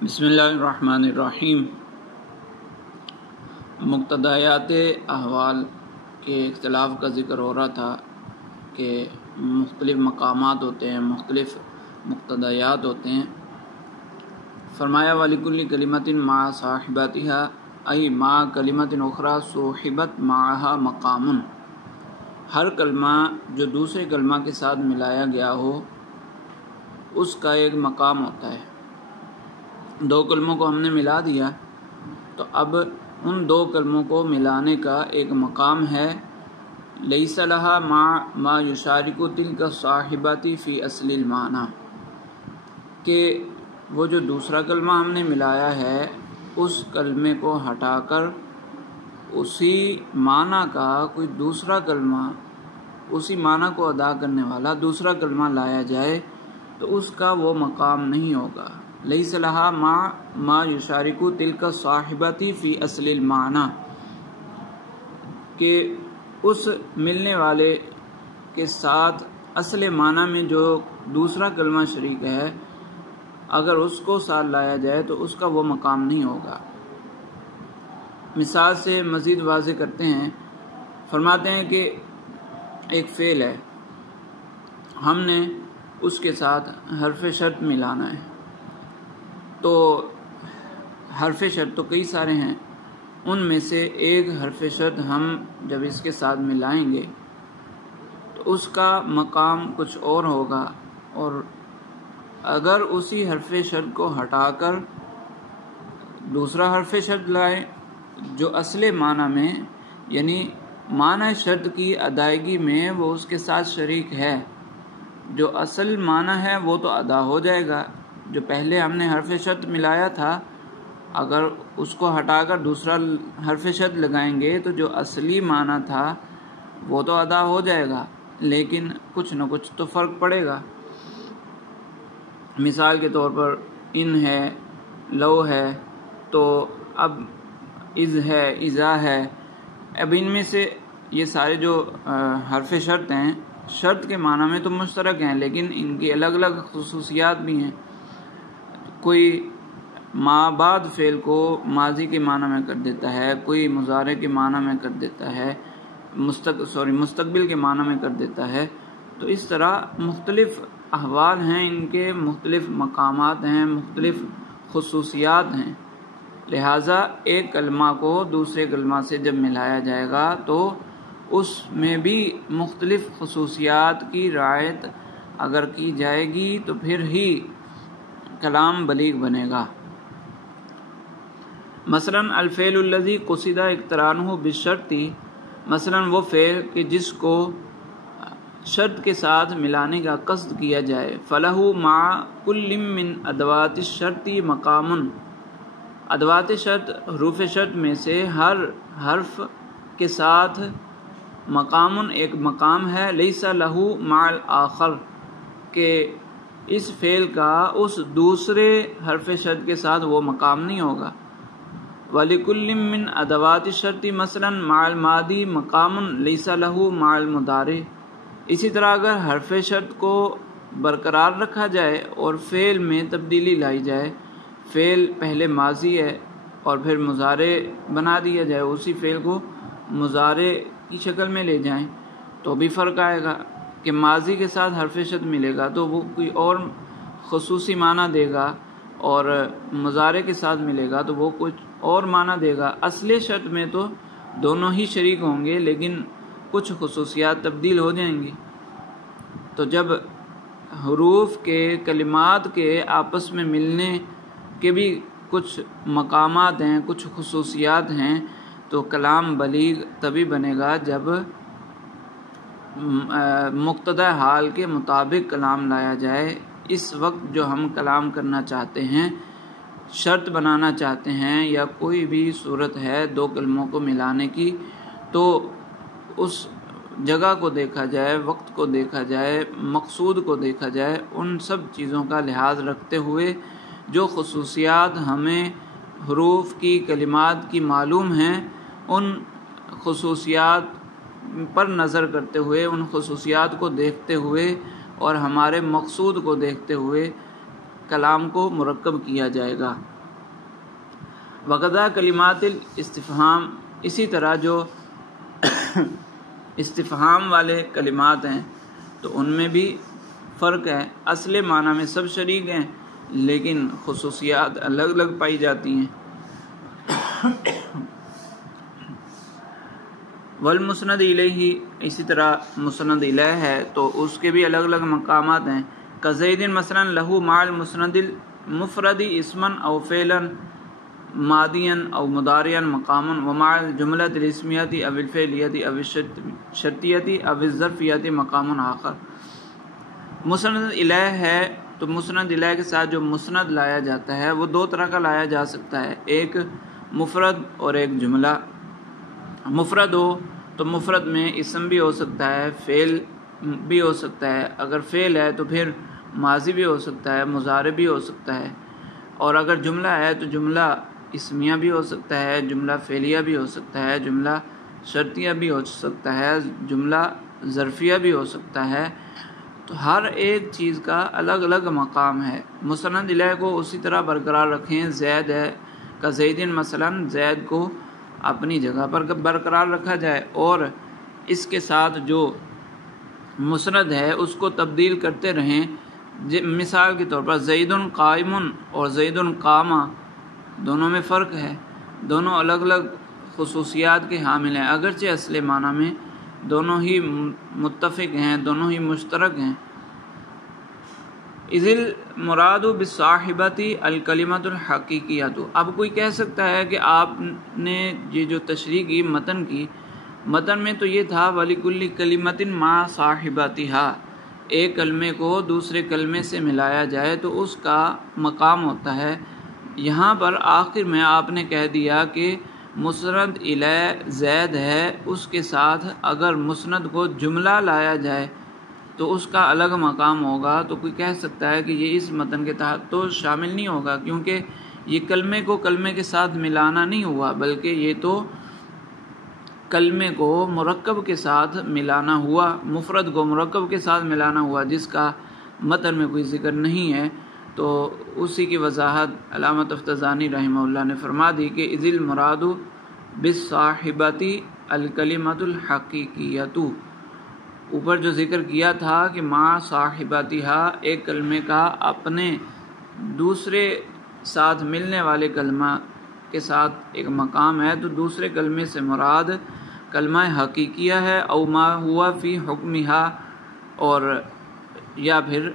بسم اللہ الرحمن الرحیم۔ مقتضیات احوال کے اختلاف کا ذکر ہو رہا تھا کہ مختلف مقامات ہوتے ہیں، مختلف مقتضیات ہوتے ہیں۔ فرمایا وَلِكُلِّ كَلِمَةٍ مَعَ صَاحِبَتِهَا أي مَعَ كَلِمَةٍ أُخْرَى صُحِبَتْ مَعَهَا مقام۔ ہر کلمہ جو دوسرے کلمہ کے ساتھ ملایا گیا ہو اس کا ایک مقام ہوتا ہے۔ دو کلموں کو ہم نے ملا دیا تو اب ان دو کلموں کو ملانے کا ایک مقام ہے۔ لیس لہا ما یشارک تلک الصاحبۃ فی اصل المعنی، کہ وہ جو دوسرا کلمہ ہم نے ملایا ہے اس کلمے کو ہٹا کر اسی معنی کا کوئی دوسرا کلمہ، اسی معنی کو ادا کرنے والا دوسرا کلمہ لایا جائے تو اس کا وہ مقام نہیں ہوگا۔ لیس لہا ما یشارک تلک الصاحبۃ فی اصل المعنی، کہ اس ملنے والے کے ساتھ اصل معنی میں جو دوسرا کلمہ شریک ہے اگر اس کو ساتھ لایا جائے تو اس کا وہ مقام نہیں ہوگا۔ مثال سے مزید واضح کرتے ہیں، فرماتے ہیں کہ ایک فعل ہے، ہم نے اس کے ساتھ حرف شرط ملانا ہے، تو حرف شرط تو کئی سارے ہیں، ان میں سے ایک حرف شرط ہم جب اس کے ساتھ ملائیں گے تو اس کا مقام کچھ اور ہوگا، اور اگر اسی حرف شرط کو ہٹا کر دوسرا حرف شرط لائیں جو اصل معنی میں یعنی معنی شرط کی ادائیگی میں وہ اس کے ساتھ شریک ہے، جو اصل معنی ہے وہ تو ادا ہو جائے گا۔ جو پہلے ہم نے حرف شرط ملایا تھا اگر اس کو ہٹا کر دوسرا حرف شرط لگائیں گے تو جو اصلی معنی تھا وہ تو ادا ہو جائے گا، لیکن کچھ نہ کچھ تو فرق پڑے گا۔ مثال کے طور پر ان ہے، لو ہے، تو اب از ہے، ازا ہے، اب ان میں سے یہ سارے جو حرف شرط ہیں شرط کے معنی میں تو مشترک ہیں لیکن ان کی الگ الگ خصوصیات بھی ہیں۔ کوئی ما بعد فعل کو ماضی کے معنی میں کر دیتا ہے، کوئی مضارع کے معنی میں کر دیتا ہے، مستقبل کے معنی میں کر دیتا ہے، تو اس طرح مختلف احوال ہیں، ان کے مختلف مقامات ہیں، مختلف خصوصیات ہیں، لہٰذا ایک کلمہ کو دوسرے کلمہ سے جب ملایا جائے گا تو اس میں بھی مختلف خصوصیات کی رعایت اگر کی جائے گی تو پھر ہی کلام بلیغ بنے گا۔ مثلا الفعل الذی قصد اقترانہ بالشرط، مثلا وہ فعل کہ جس کو شرط کے ساتھ ملانے کا قصد کیا جائے، فلہ مع کل من ادوات الشرط مقام، ادوات شرط حروف شرط میں سے ہر حرف کے ساتھ مقام ایک مقام ہے، لیس لہ مع الآخر، کہ اس فعل کا اس دوسرے حرف شرط کے ساتھ وہ مقام نہیں ہوگا۔ وَلِكُلٍّ مِّنْ أَدَوَاتِ الشَّرْطِ مَثْلًا مَعَ الْمَاضِي مَقَامٌ لَيْسَ لَهُ مَعَ الْمُضَارِعِ، اسی طرح اگر حرف شرط کو برقرار رکھا جائے اور فعل میں تبدیلی لائی جائے، فعل پہلے ماضی ہے اور پھر مضارع بنا دیا جائے، اسی فعل کو مضارع کی شکل میں لے جائیں تو بھی فرق آئے گا کہ ماضی کے ساتھ حرف شرط ملے گا تو وہ کوئی اور خصوصی معنی دے گا، اور مضارع کے ساتھ ملے گا تو وہ کچھ اور معنی دے گا۔ اصل شرط میں تو دونوں ہی شریک ہوں گے لیکن کچھ خصوصیات تبدیل ہو جائیں گی۔ تو جب حروف کے کلمات کے آپس میں ملنے کے بھی کچھ مقامات ہیں، کچھ خصوصیات ہیں، تو کلام بلیغ تبھی بنے گا جب مقتضی حال کے مطابق کلام لایا جائے۔ اس وقت جو ہم کلام کرنا چاہتے ہیں، شرط بنانا چاہتے ہیں، یا کوئی بھی صورت ہے دو کلموں کو ملانے کی، تو اس جگہ کو دیکھا جائے، وقت کو دیکھا جائے، مقصود کو دیکھا جائے، ان سب چیزوں کا لحاظ رکھتے ہوئے جو خصوصیات ہمیں حروف کی کلمات کی معلوم ہیں ان خصوصیات پر نظر کرتے ہوئے، ان خصوصیات کو دیکھتے ہوئے اور ہمارے مقصود کو دیکھتے ہوئے کلام کو مرکب کیا جائے گا۔ وقضا کلمات الاستفہام، اسی طرح جو استفہام والے کلمات ہیں تو ان میں بھی فرق ہے، اصل معنی میں سب شریک ہیں لیکن خصوصیات الگ الگ پائی جاتی ہیں۔ والمسند الیہ، اسی طرح مسند الیہ ہے تو اس کے بھی الگ الگ مقامات ہیں۔ کزید مثلا لہو مع المسند المفرد اسما او فعلا ماضیا او مضارعا مقام، ومع الجملۃ الاسمیۃ او الفعلیۃ او الشرطیۃ او الظرفیۃ مقام آخر۔ مسند الیہ ہے تو مسند الیہ کے ساتھ جو مسند لایا جاتا ہے وہ دو طرح کا لایا جا سکتا ہے، ایک مفرد اور ایک جملہ۔ مفرد ہو تو مفرد میں اسم بھی ہو سکتا ہے، فعل بھی ہو سکتا ہے، اگر فعل ہے تو پھر ماضی بھی ہو سکتا ہے، مضارع بھی ہو سکتا ہے، اور اگر جملہ ہے تو جملہ اسمیہ بھی ہو سکتا ہے، جملہ فعلیہ بھی ہو سکتا ہے، جملہ شرطیہ بھی ہو سکتا ہے، جملہ ظرفیہ بھی ہو سکتا ہے۔ تو ہر ایک چیز کا الگ الگ مقام ہے۔ مسند الیہ کو اسی طرح برقرار رکھیں، زید ہے کا زیدن مثلا، زید کو اپنی جگہ پر برقرار رکھا جائے اور اس کے ساتھ جو مسند ہے اس کو تبدیل کرتے رہیں۔ مثال کے طور پر زید قائم اور زید قام، دونوں میں فرق ہے، دونوں الگ الگ خصوصیات کے حامل ہیں، اگرچہ اصل معنی میں دونوں ہی متفق ہیں، دونوں ہی مشترک ہیں۔ اذ المراد بالصاحبۃ الکلمۃ الحقیقیۃ، اب کوئی کہہ سکتا ہے کہ آپ نے یہ جو تشریح کی متن میں تو یہ تھا وَلِكُلِّ كَلِمَةٍ مَعَ صَاحِبَتِهَا، ایک کلمے کو دوسرے کلمے سے ملایا جائے تو اس کا مقام ہوتا ہے۔ یہاں پر آخر میں آپ نے کہہ دیا کہ مسند الیہ زید ہے، اس کے ساتھ اگر مسند کو جملہ لایا جائے تو اس کا الگ مقام ہوگا، تو کوئی کہہ سکتا ہے کہ یہ اس متن کے تحت تو شامل نہیں ہوگا کیونکہ یہ کلمے کو کلمے کے ساتھ ملانا نہیں ہوا، بلکہ یہ تو کلمے کو مرکب کے ساتھ ملانا ہوا، مفرد کو مرکب کے ساتھ ملانا ہوا، جس کا متن میں کوئی ذکر نہیں ہے۔ تو اسی کی وضاحت علامہ تفتزانی رحمہ اللہ نے فرما دی کہ اذ المراد بالصاحبۃ الکلمۃ الحقیقیۃ، اوپر جو ذکر کیا تھا کہ مع صاحبتها، ایک کلمے کا اپنے دوسرے ساتھ ملنے والے کلمہ کے ساتھ ایک مقام ہے، تو دوسرے کلمے سے مراد کلمہ حقیقیہ ہے، او ما ہوا فی حکمها، اور یا پھر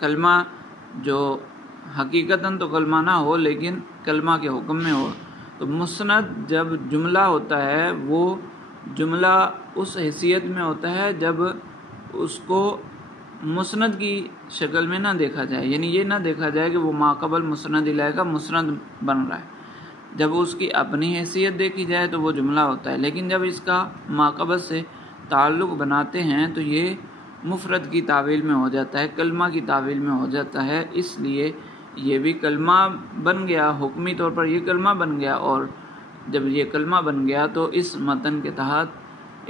کلمہ جو حقیقتاً تو کلمہ نہ ہو لیکن کلمہ کے حکم میں ہو۔ تو مسند جب جملہ ہوتا ہے وہ جملہ اس حیثیت میں ہوتا ہے جب اس کو مسند کی شکل میں نہ دیکھا جائے، یعنی یہ نہ دیکھا جائے کہ وہ ماقبل مسند الیہ کا مسند بن رہا ہے۔ جب اس کی اپنی حیثیت دیکھی جائے تو وہ جملہ ہوتا ہے، لیکن جب اس کا ماقبل سے تعلق بناتے ہیں تو یہ مفرد کی تعویل میں ہو جاتا ہے، کلمہ کی تعویل میں ہو جاتا ہے، اس لیے یہ بھی کلمہ بن گیا، حکمی طور پر یہ کلمہ بن گیا، اور جب یہ کلمہ بن گیا تو اس متن کے تحت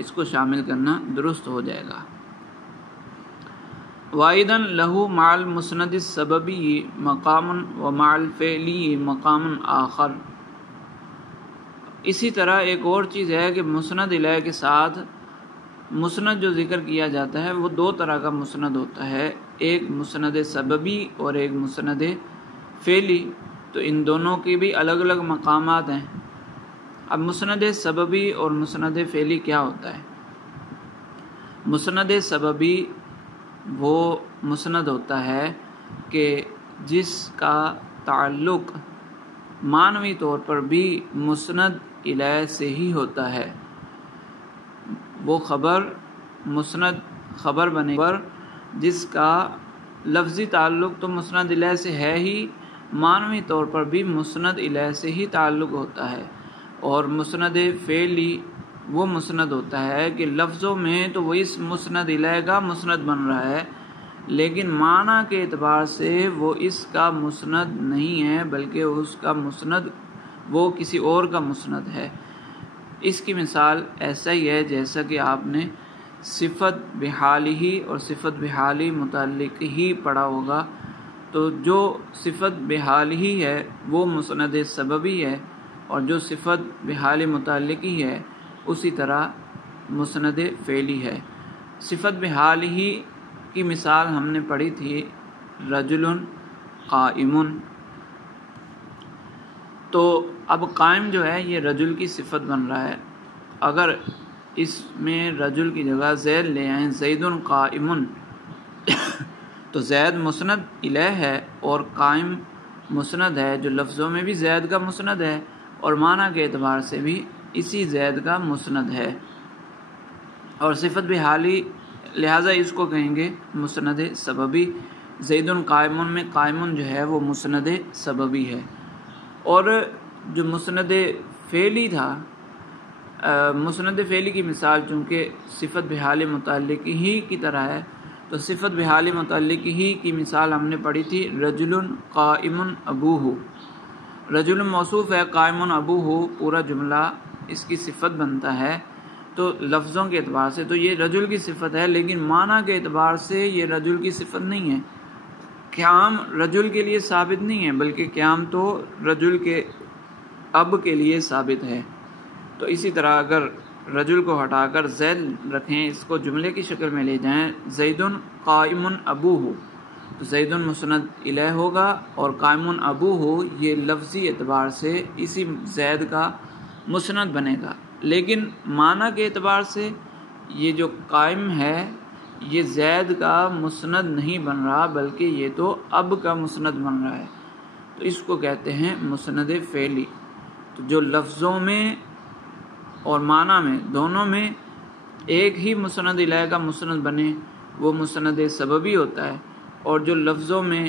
اس کو شامل کرنا درست ہو جائے گا۔ وَأَيْضًا لَهُ مَعَ الْمُسْنَدِ السَّبَبِيِّ مَقَامٌ وَمَعَ الْفِعْلِيِّ مَقَامٌ آخر۔ اسی طرح ایک اور چیز ہے کہ مسند الیہ کے ساتھ مسند جو ذکر کیا جاتا ہے وہ دو طرح کا مسند ہوتا ہے، ایک مسند سببی اور ایک مسند فعلی، تو ان دونوں کی بھی الگ الگ مقامات ہیں۔ اب مسند سببی اور مسند فعلی کیا ہوتا ہے؟ مسند سببی وہ مسند ہوتا ہے کہ جس کا تعلق معنوی طور پر بھی مسند الیہ سے ہی ہوتا ہے، وہ خبر مسند خبر بنے پر جس کا لفظی تعلق تو مسند الیہ سے ہے ہی، معنوی طور پر بھی مسند الیہ سے ہی تعلق ہوتا ہے۔ اور مسند فعلی وہ مسند ہوتا ہے کہ لفظوں میں تو وہ اس مسند الیہ کا مسند بن رہا ہے، لیکن معنی کے اعتبار سے وہ اس کا مسند نہیں ہے، بلکہ اس کا مسند وہ کسی اور کا مسند ہے۔ اس کی مثال ایسا ہی ہے جیسا کہ آپ نے صفت بحالہ اور صفت بحالی متعلق ہی پڑھا ہوگا، تو جو صفت بحال ہی ہے وہ مسند سببی ہے، اور جو صفت بحال متعلقی ہے اسی طرح مسند فعلی ہے۔ صفت بحال ہی کی مثال ہم نے پڑھی تھی رجل قائم، تو اب قائم جو ہے یہ رجل کی صفت بن رہا ہے۔ اگر اس میں رجل کی جگہ زید لے آئیں، زید قائم، تو زید مسند الیہ ہے اور قائم مسند ہے، جو لفظوں میں بھی زید کا مسند ہے اور معنی کے اعتبار سے بھی اسی زید کا مسند ہے، اور صفت بحالی لہٰذا اس کو کہیں گے مسند سببی۔ زید قائم میں قائم جو ہے وہ مسند سببی ہے۔ اور جو مسند فعلی تھا، مسند فعلی کی مثال چونکہ صفت بحال متعلق ہی کی طرح ہے، تو صفت بحال متعلق ہی کی مثال ہم نے پڑھی تھی رجل قائم ابوہ۔ رجل موصوف ہے، قائم ابوہ پورا جملہ اس کی صفت بنتا ہے، تو لفظوں کے اعتبار سے تو یہ رجل کی صفت ہے، لیکن معنی کے اعتبار سے یہ رجل کی صفت نہیں ہے۔ قیام رجل کے لیے ثابت نہیں ہے، بلکہ قیام تو رجل کے اب کے لیے ثابت ہے۔ تو اسی طرح اگر رجل کو ہٹا کر زید رکھیں، اس کو جملے کی شکل میں لے جائیں، زید قائم ابوہ، تو زید مسند الیہ ہوگا، اور قائم ابوہ یہ لفظی اعتبار سے اسی زید کا مسند بنے گا، لیکن معنی کے اعتبار سے یہ جو قائم ہے یہ زید کا مسند نہیں بن رہا، بلکہ یہ تو اب کا مسند بن رہا ہے، تو اس کو کہتے ہیں مسند فعلی۔ تو جو لفظوں میں اور معنی میں دونوں میں ایک ہی مسند الیہ کا مسند بنے وہ مسند سببی ہوتا ہے، اور جو لفظوں میں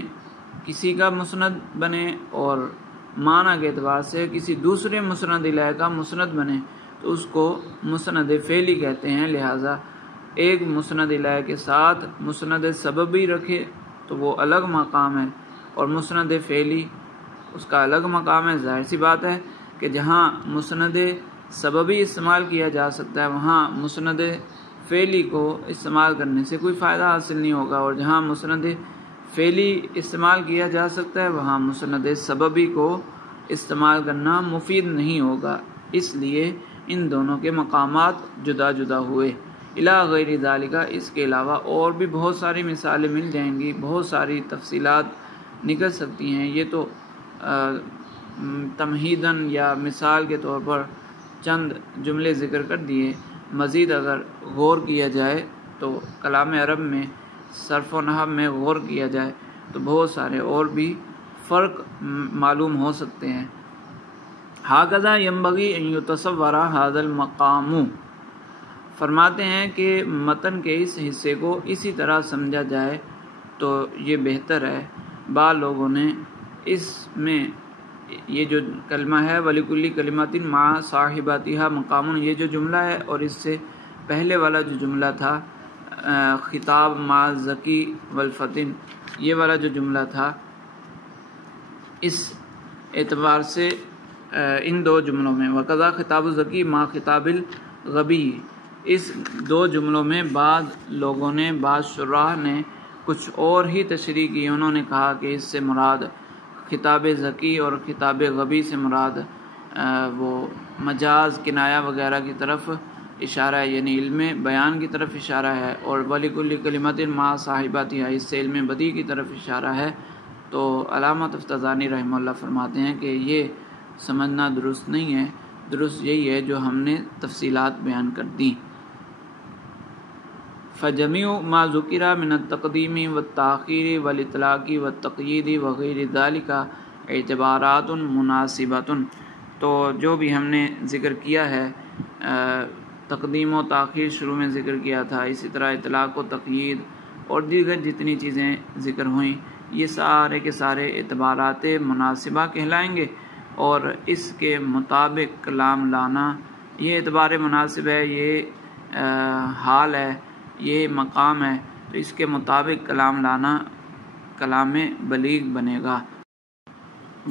کسی کا مسند بنے اور معنی کے اعتبار سے کسی دوسرے مسند الیہ کا مسند بنے تو اس کو مسند فعلی کہتے ہیں۔ لہٰذا ایک مسند الیہ کے ساتھ مسند سببی رکھے تو وہ الگ مقام ہے، اور مسند فعلی اس کا الگ مقام ہے۔ ظاہر سی بات ہے کہ جہاں مسند سببی استعمال کیا جا سکتا ہے وہاں مسند فعلی کو استعمال کرنے سے کوئی فائدہ حاصل نہیں ہوگا، اور جہاں مسند فعلی استعمال کیا جا سکتا ہے وہاں مسند سببی کو استعمال کرنا مفید نہیں ہوگا، اس لیے ان دونوں کے مقامات جدا جدا ہوئے۔ الی غیر ذالک، اس کے علاوہ اور بھی بہت ساری مثالیں مل جائیں گی، بہت ساری تفصیلات نکل سکتی ہیں، یہ تو تمہیداً یا مثال کے طور پر چند جملے ذکر کر دیے۔ مزید اگر غور کیا جائے تو کلام عرب میں صرف و نحو میں غور کیا جائے تو بہت سارے اور بھی فرق معلوم ہو سکتے ہیں۔ ہاکذا ینبغی ان یتصور ھذا المقام، فرماتے ہیں کہ متن کے اس حصے کو اسی طرح سمجھا جائے تو یہ بہتر ہے۔ بعض لوگوں نے اس میں یہ جو کلمہ ہے وَلِكُلِّ كَلِمَةٍ مَعَ صَاحِبَتِهَا مقام، یہ جو جملہ ہے اور اس سے پہلے والا جو جملہ تھا خطاب مع ذکی والفتن، یہ والا جو جملہ تھا، اس اعتبار سے ان دو جملوں میں وَقَضَى خطاب ذکی مع خطاب الغبی، اس دو جملوں میں بعض لوگوں نے، بعض شراح نے کچھ اور ہی تشریح کی۔ انہوں نے کہا کہ اس سے مراد خطاب ذکی اور خطاب غبی سے مراد وہ مجاز، کنایہ وغیرہ کی طرف اشارہ ہے، یعنی علم بیان کی طرف اشارہ ہے، اور وَلِكُلِّ كَلِمَةٍ مَعَ صَاحِبَتِهَا اس سے علم بدیع کی طرف اشارہ ہے۔ تو علامہ تفتزانی رحمہ اللہ فرماتے ہیں کہ یہ سمجھنا درست نہیں ہے، درست یہی ہے جو ہم نے تفصیلات بیان کر دیں۔ فجمیع ما ذکر من التقدیم والتاخیر والاطلاق والتقیید وغیر ذالک اعتبارات مناسبۃ، تو جو بھی ہم نے ذکر کیا ہے، تقدیم و تاخیر شروع میں ذکر کیا تھا، اسی طرح اطلاق و تقیید اور دیگر جتنی چیزیں ذکر ہوئیں، یہ سارے کے سارے اعتبارات مناسبہ کہلائیں گے، اور اس کے مطابق کلام لانا یہ اعتبار مناسب ہے، یہ حال ہے، یہ مقام ہے، تو اس کے مطابق کلام لانا کلام بلیغ بنے گا۔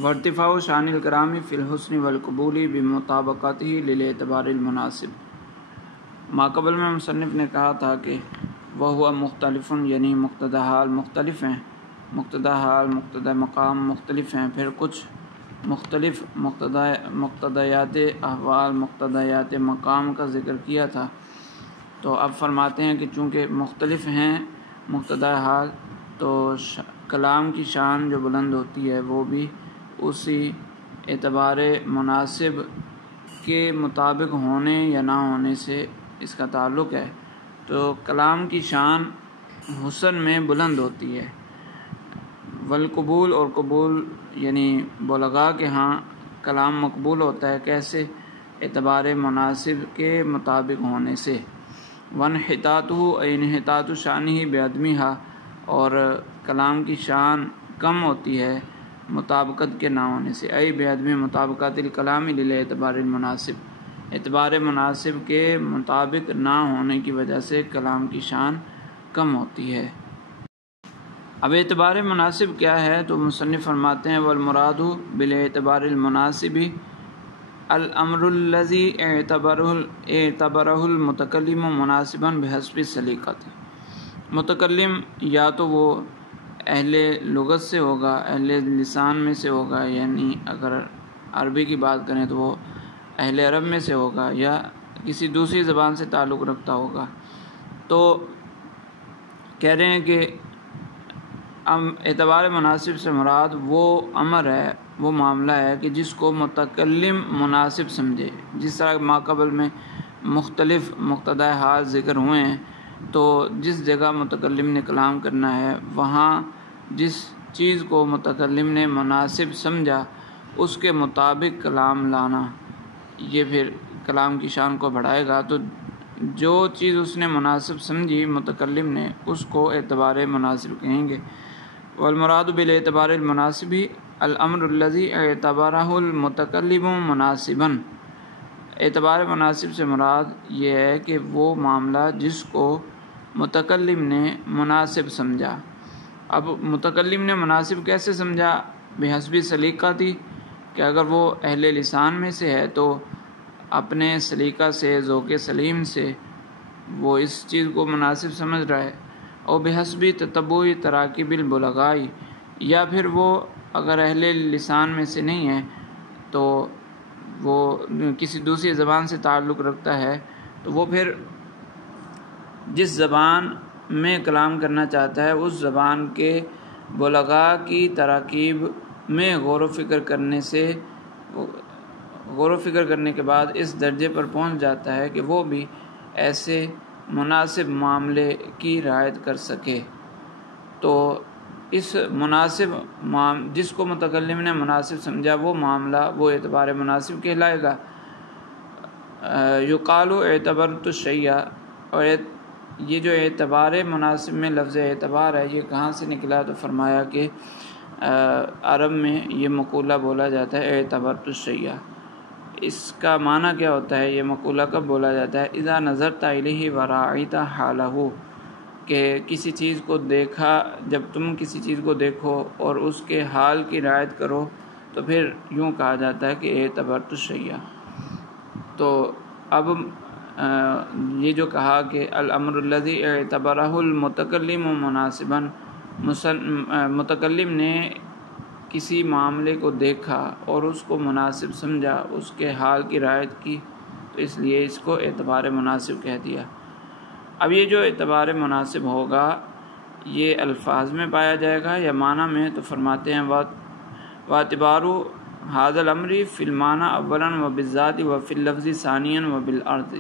وارتفاع شان الکلام فی الحسن والقبول بمطابقتہ للاعتبار المناسب، ماقبل میں مصنف نے کہا تھا کہ وہ مختلف، یعنی مقتضی حال مختلف ہیں، مقتدا حال مقتدا مقام مختلف ہیں، پھر کچھ مختلف مقتضیات احوال مقتضیات مقام کا ذکر کیا تھا۔ تو اب فرماتے ہیں کہ چونکہ مختلف ہیں مقتضا حال، تو کلام کی شان جو بلند ہوتی ہے وہ بھی اسی اعتبار مناسب کے مطابق ہونے یا نہ ہونے سے اس کا تعلق ہے۔ تو کلام کی شان حسن میں بلند ہوتی ہے، والقبول اور قبول یعنی بلغاء کے ہاں کلام مقبول ہوتا ہے، کیسے؟ اعتبار مناسب کے مطابق ہونے سے۔ وانحطاطہ انحطاط شانہ بعدمہا، اور کلام کی شان کم ہوتی ہے مطابقت کے نہ ہونے سے، ای بعدم مطابقت الکلام للاعتبار المناسب، اعتبار مناسب کے مطابق نہ ہونے کی وجہ سے کلام کی شان کم ہوتی ہے۔ اب اعتبار مناسب کیا ہے؟ تو مصنف فرماتے ہیں والمراد بالاعتبار المناسب الامر الذي اعتبرہ المتکلم مناسبا بحسب سلیقۃ۔ متکلم یا تو وہ اہل لغت سے ہوگا، اہل لسان میں سے ہوگا، یعنی اگر عربی کی بات کریں تو وہ اہل عرب میں سے ہوگا، یا کسی دوسری زبان سے تعلق رکھتا ہوگا۔ تو کہہ رہے ہیں کہ اعتبار مناسب سے مراد وہ امر ہے، وہ معاملہ ہے کہ جس کو متکلم مناسب سمجھے۔ جس طرح ماقبل میں مختلف مقتضا حال ذکر ہوئے ہیں، تو جس جگہ متکلم نے کلام کرنا ہے وہاں جس چیز کو متکلم نے مناسب سمجھا اس کے مطابق کلام لانا، یہ پھر کلام کی شان کو بڑھائے گا۔ تو جو چیز اس نے مناسب سمجھی متکلم نے، اس کو اعتبار مناسب کہیں گے۔ والمراد بالاعتبار المناسب الامر الذي اعتبرہ المتکلم مناسبا، اعتبار مناسب سے مراد یہ ہے کہ وہ معاملہ جس کو متکلم نے مناسب سمجھا۔ اب متکلم نے مناسب کیسے سمجھا؟ بحسب سلیقۃ، کہ اگر وہ اہل لسان میں سے ہے تو اپنے سلیقہ سے، ذوق سلیم سے وہ اس چیز کو مناسب سمجھ رہا ہے، اور بحسب تتبع تراکیب البلغاء، یا پھر وہ اگر اہل لسان میں سے نہیں ہے تو وہ کسی دوسری زبان سے تعلق رکھتا ہے، تو وہ پھر جس زبان میں کلام کرنا چاہتا ہے اس زبان کے بلغاء کی تراکیب میں غور و فکر کرنے کے بعد اس درجے پر پہنچ جاتا ہے کہ وہ بھی ایسے مناسب معاملے کی رعایت کر سکے۔ تو اس مناسب جس کو متکلم نے مناسب سمجھا وہ معاملہ وہ اعتبار مناسب کہلائے گا۔ یقال اعتبرت الشیء، اور یہ جو اعتبار مناسب میں لفظ اعتبار ہے یہ کہاں سے نکلا؟ تو فرمایا کہ عرب میں یہ مقولہ بولا جاتا ہے اعتبرت الشیء۔ اس کا معنی کیا ہوتا ہے؟ یہ مقولہ کب بولا جاتا ہے؟ اذا نظرت الیہ وراعیت حالہ، کہ کسی چیز کو دیکھا، جب تم کسی چیز کو دیکھو اور اس کے حال کی رعایت کرو تو پھر یوں کہا جاتا ہے کہ اعتبرت الشیء۔ تو اب یہ جو کہا کہ الامر الذی اعتبرہ المتکلم مناسبا، متکلم نے کسی معاملے کو دیکھا اور اس کو مناسب سمجھا، اس کے حال کی رعایت کی، تو اس لیے اس کو اعتبار مناسب کہہ دیا۔ اب یہ جو اعتبار مناسب ہوگا یہ الفاظ میں پایا جائے گا یا معنی میں؟ تو فرماتے ہیں واعتبار ھذا الامر فی المعنی اولا وبالذات وفی اللفظ ثانیا وبالعرض،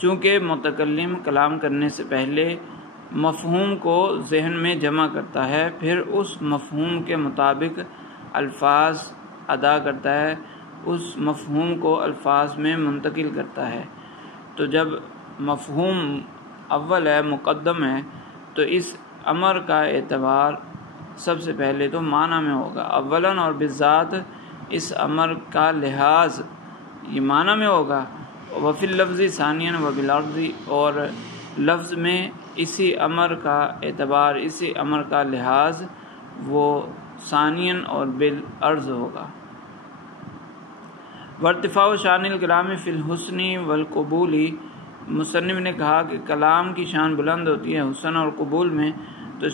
چونکہ متکلم کلام کرنے سے پہلے مفہوم کو ذہن میں جمع کرتا ہے، پھر اس مفہوم کے مطابق الفاظ ادا کرتا ہے، اس مفہوم کو الفاظ میں منتقل کرتا ہے۔ تو جب مفہوم اول ہے، مقدم ہے، تو اس امر کا اعتبار سب سے پہلے تو معنی میں ہوگا اولاً، اور بالذات اس امر کا لحاظ یہ معنی میں ہوگا، وفی اللفظ ثانیاً وبالعرض، اور لفظ میں اسی امر کا اعتبار، اسی امر کا لحاظ وہ ثانیاً اور بالعرض ہوگا۔ وارتفاع شان الکلام فی الحسن والقبول، مصنف نے کہا کہ کلام کی شان بلند ہوتی ہے حسن اور قبول میں، تو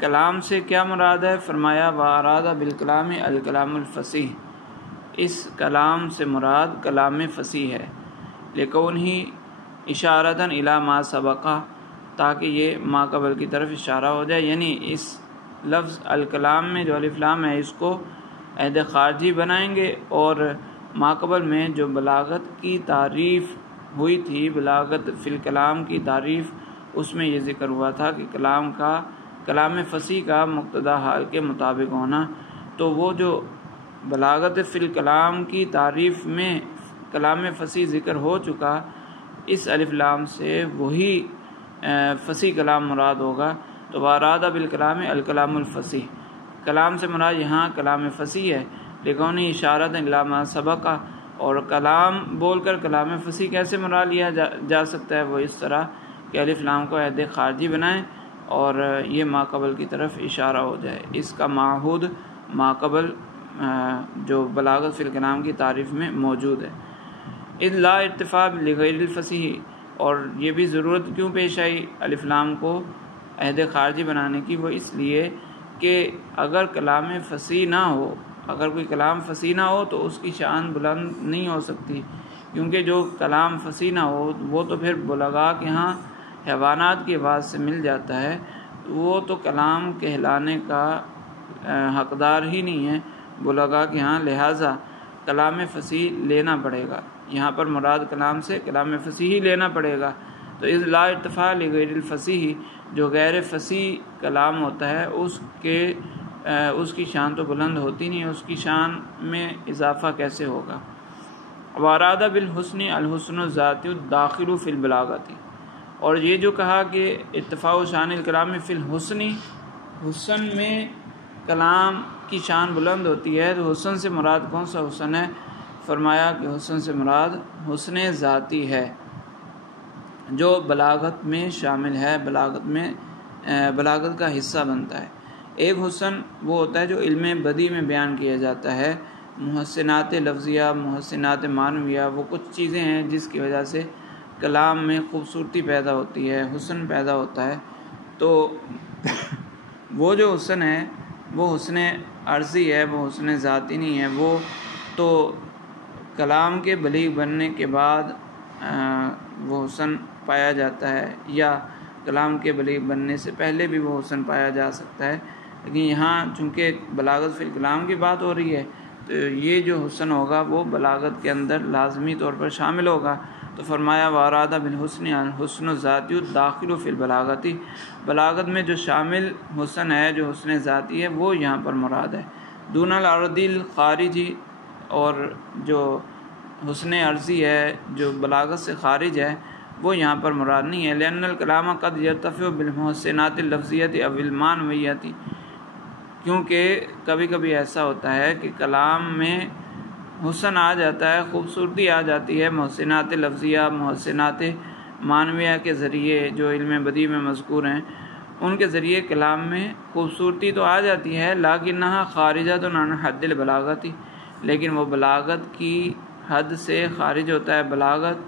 کلام سے کیا مراد ہے؟ فرمایا وَأَرَادَ بِالْكَلَامِ الْكَلَامُ الْفَصِیح، اس کلام سے مراد کلام فصیح ہے، لِكَوْنِهِ اِشَارَةً إِلَى مَا سَبَقَ، تاکہ یہ ما قبل کی طرف اشارہ ہو جائے، یعنی اس لفظ الکلام میں جو الف لام ہے اس کو عہد خارجی بنائیں گے، اور ما قبل میں جو بلاغت کی تعریف ہوئی تھی، بلاغت فی الکلام کی تعریف، اس میں یہ ذکر ہوا تھا کہ کلام فصیح کا مقتضا حال کے مطابق ہونا، تو وہ جو بلاغت فی الکلام کی تعریف میں کلام فصیح ذکر ہو چکا، اس الف لام سے وہی فصیح کلام مراد ہوگا۔ تو وَأَرَادَ بِالْكَلَامِ الْكَلَامُ الْفَصِیح، کلام سے مراد یہاں کلام فصیح ہے، لِكَوْنِهِ اِشَارَةً إِلَى مَا سَبَقَ، اور کلام بول کر کلام فصیح کیسے مراد لیا جا سکتا ہے؟ وہ اس طرح کہ الف لام کو عہد خارجی بنائیں اور یہ ما قبل کی طرف اشارہ ہو جائے، اس کا معہود ما قبل جو بلاغت فی الکلام کی تعریف میں موجود ہے۔ اذ لا ارتفاع لغیر الفصیح، اور یہ بھی ضرورت کیوں پیش آئی الف لام کو عہد خارجی بنانے کی؟ وہ اس لیے کہ اگر کلام فصیح نہ ہو، اگر کوئی کلام فصیح نہ ہو تو اس کی شان بلند نہیں ہو سکتی، کیونکہ جو کلام فصیح نہ ہو وہ تو پھر بلغاء کے ہاں حیوانات کی آواز سے مل جاتا ہے، وہ تو کلام کہلانے کا حقدار ہی نہیں ہے بلغاء کے ہاں، لہٰذا کلام فصیح لینا پڑے گا، یہاں پر مراد کلام سے کلام فصیح ہی لینا پڑے گا۔ تو اذ لا ارتفاع لغیر الفصیح، جو غیر فصیح کلام ہوتا ہے اس کی شان تو بلند ہوتی نہیں، اس کی شان میں اضافہ کیسے ہوگا؟ وَأَرَادَ بِالْحُسْنِ الْحُسْنُ الذَّاتِ الدَّاخِلُ فِي الْبَلَاغَةِ، اور یہ جو کہا کہ ارتفاع شان الکلام فی الحسن، حسن میں کلام کی شان بلند ہوتی ہے، تو حسن سے مراد کون سا حسن ہے؟ فرمایا کہ حسن سے مراد حسن ذاتی ہے، جو بلاغت میں شامل ہے، بلاغت کا حصہ بنتا ہے۔ ایک حسن وہ ہوتا ہے جو علم بدیع میں بیان کیا جاتا ہے، محسنات لفظیہ، محسنات معنویہ، وہ کچھ چیزیں ہیں جس کی وجہ سے کلام میں خوبصورتی پیدا ہوتی ہے، حسن پیدا ہوتا ہے۔ تو وہ جو حسن ہے وہ حسن عرضی ہے، وہ حسن ذاتی نہیں ہے، وہ تو کلام کے بلیغ بننے کے بعد وہ حسن پایا جاتا ہے، یا کلام کے بلیغ بننے سے پہلے بھی وہ حسن پایا جا سکتا ہے، لیکن یہاں چونکہ بلاغت فی الکلام کی بات ہو رہی ہے تو یہ جو حسن ہوگا وہ بلاغت کے اندر لازمی طور پر شامل ہوگا۔ تو فرمایا وَأَرَادَ بِالْحُسْنِ الْحُسْنُ الذَّاتِيُّ الدَّاخِلُ فِي الْبَلَاغَةِ، بلاغت میں جو شامل حسن ہے، جو حسن ذاتی ہے، وہ یہاں پر مراد ہے۔ دون العرضی الخارجی، اور جو حسن عرضی ہے جو بلاغت سے خارج ہے وہ یہاں پر مراد نہیں ہے، لأن الکلام قد یرتفع بالمحسنات اللفظیۃ او المعنویۃ، کیونکہ کبھی کبھی ایسا ہوتا ہے کہ کلام میں حسن آ جاتا ہے، خوبصورتی آ جاتی ہے محسنات لفظیہ، محسنات معنویہ کے ذریعے، جو علم بدیع میں مذکور ہیں ان کے ذریعے کلام میں خوبصورتی تو آ جاتی ہے، لیکنھا خارجۃ عن حد البلاغۃ، لیکن وہ بلاغت کی حد سے خارج ہوتا ہے، بلاغت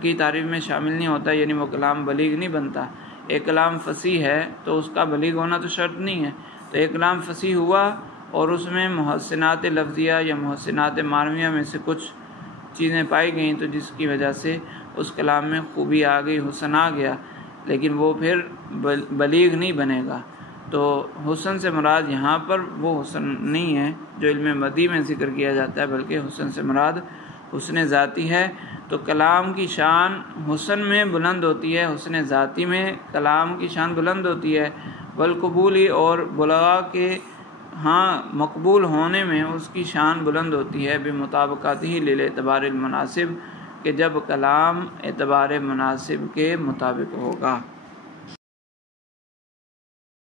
کی تعریف میں شامل نہیں ہوتا، یعنی وہ کلام بلیغ نہیں بنتا۔ ایک کلام فصیح ہے تو اس کا بلیغ ہونا تو شرط نہیں ہے، تو ایک کلام فصیح ہوا اور اس میں محسنات لفظیہ یا محسنات معنویہ میں سے کچھ چیزیں پائی گئیں تو جس کی وجہ سے اس کلام میں خوبی آ گئی، حسن آ گیا، لیکن وہ پھر بلیغ نہیں بنے گا۔ تو حسن سے مراد یہاں پر وہ حسن نہیں ہے جو علم بدیع میں ذکر کیا جاتا ہے، بلکہ حسن سے مراد حسن ذاتی ہے۔ تو کلام کی شان حسن میں بلند ہوتی ہے، حسن ذاتی میں کلام کی شان بلند ہوتی ہے، بالقبولی، اور بلغاء کے ہاں مقبول ہونے میں اس کی شان بلند ہوتی ہے، بمطابقتہ للاعتبار المناسب، کہ جب کلام اعتبار مناسب کے مطابق ہوگا۔